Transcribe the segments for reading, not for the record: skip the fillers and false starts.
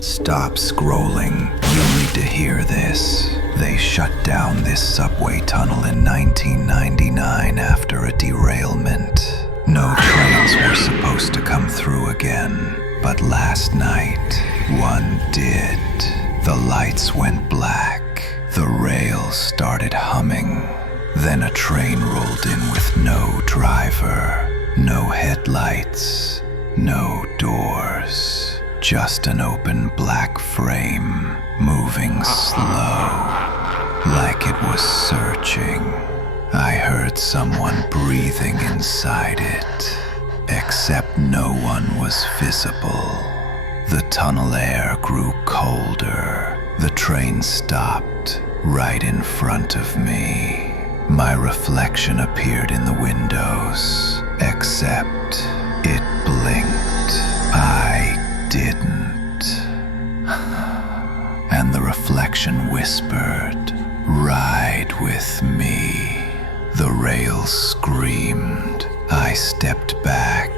Stop scrolling. You need to hear this. They shut down this subway tunnel in 1999 after a derailment. No trains were supposed to come through again, but last night, one did. The lights went black. The rails started humming. Then a train rolled in with no driver, no headlights, no doors. Just an open black frame, moving slow, like it was searching. I heard someone breathing inside it, except no one was visible. The tunnel air grew colder. The train stopped right in front of me. My reflection appeared in the windows, except it blinked. I didn't. And the reflection whispered, "Ride with me." The rails screamed. I stepped back.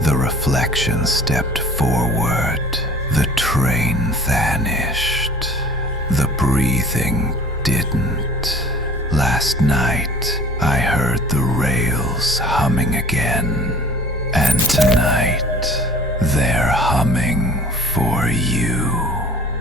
The reflection stepped forward. The train vanished. The breathing didn't. Last night, I heard the rails humming again. And tonight, they're humming for you.